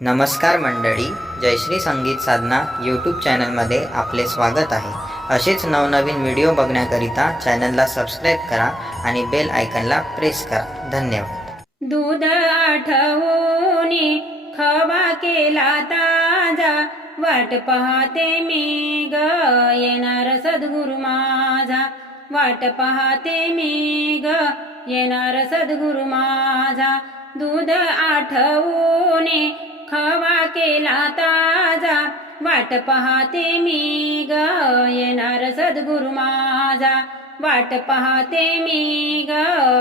नमस्कार मंडळी जयश्री संगीत साधना यूट्यूब चॅनलमध्ये आपले स्वागत आहे. असेच नवनवीन व्हिडिओ बघण्याकरिता चॅनलला सबस्क्राईब करा आणि बेल आयकनला प्रेस करा. धन्यवाद. दूध आठवून खवा केला ताजा वाट पाहते मी ग येणार सद्गुरु माझा. वाट पाहते मी ग येणार सद्गुरु माझा. दूध आठवून हवा केला ताजा वाट पाहते मी ग येणार सद्गुरु माझा. वाट पाहते मी ग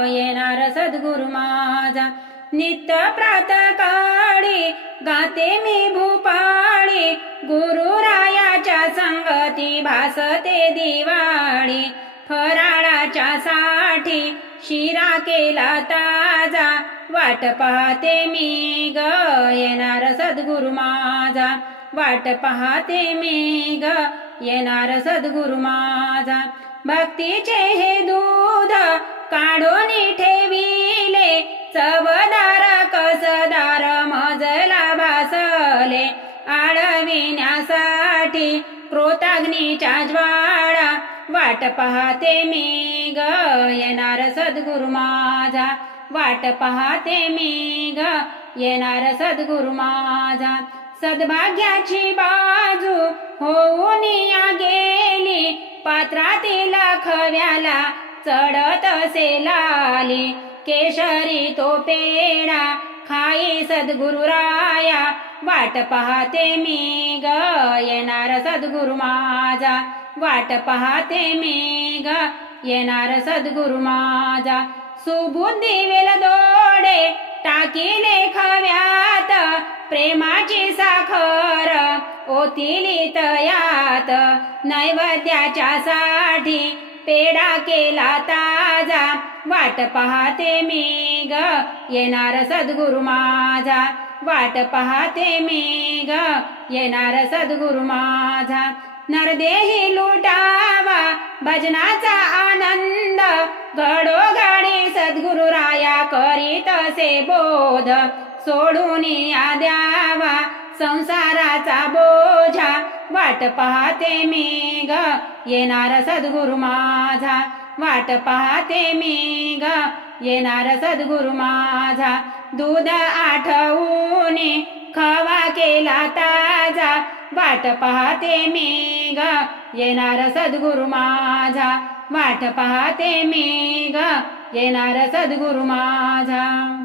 येणार सद्गुरु माझा. नित्य प्रातकाळी गाते मी भूपाळी गुरुरायाच्या संगती भासते दिवाळी. फराळाच्या साठी शिरा केला ताजा वाट पाहते मी ग येणार सद्गुरु माझा. वाट पाहते मी ग येणार सद्गुरु माझा. भक्तीचे हे दूध काढून ठेविले चवदार कसदार मजला भासले. आळविण्यासाठी क्रोताग्नीच्या ज्वाळा वाट पाहते मी येणार सद्गुरु माझा. वाट पाहते मी ग येणार सद्गुरु माझा. सद्भाग्याची बाजू होऊन या गेली. पात्रातील खव्याला चढत असे लाली. केशरी तो पेडा खाई सद्गुरु राया. वाट पाहते मी ग येणार सद्गुरु माझा. वाट पाहते मी ग येणार सद्गुरु माझा सुबुद्धी वेल दोडे टाकीले खव्यात प्रेमाची साखर ओतिली तयात नैवेद्याच्या साठी पेढा केला ताजा वाट पाहते मी ग येणार सद्गुरु माझा वाट पाहते मी ग येणार सद्गुरु माझा नरदेही लुटा भजनाचा आनंद घडोघडी सद्गुरु राया करीत असे बोध. सोडून या द्यावा संसाराचा बोझा वाट पाहते मी ग येणार सद्गुरु माझा. वाट पाहते मी ग येणार सद्गुरु माझा. दूध आठवून खवा केला ता ताजा वाट पाहते मी ग येणार सद्गुरु माझा वाट पाहते मी ग येणार सद्गुरु माझा.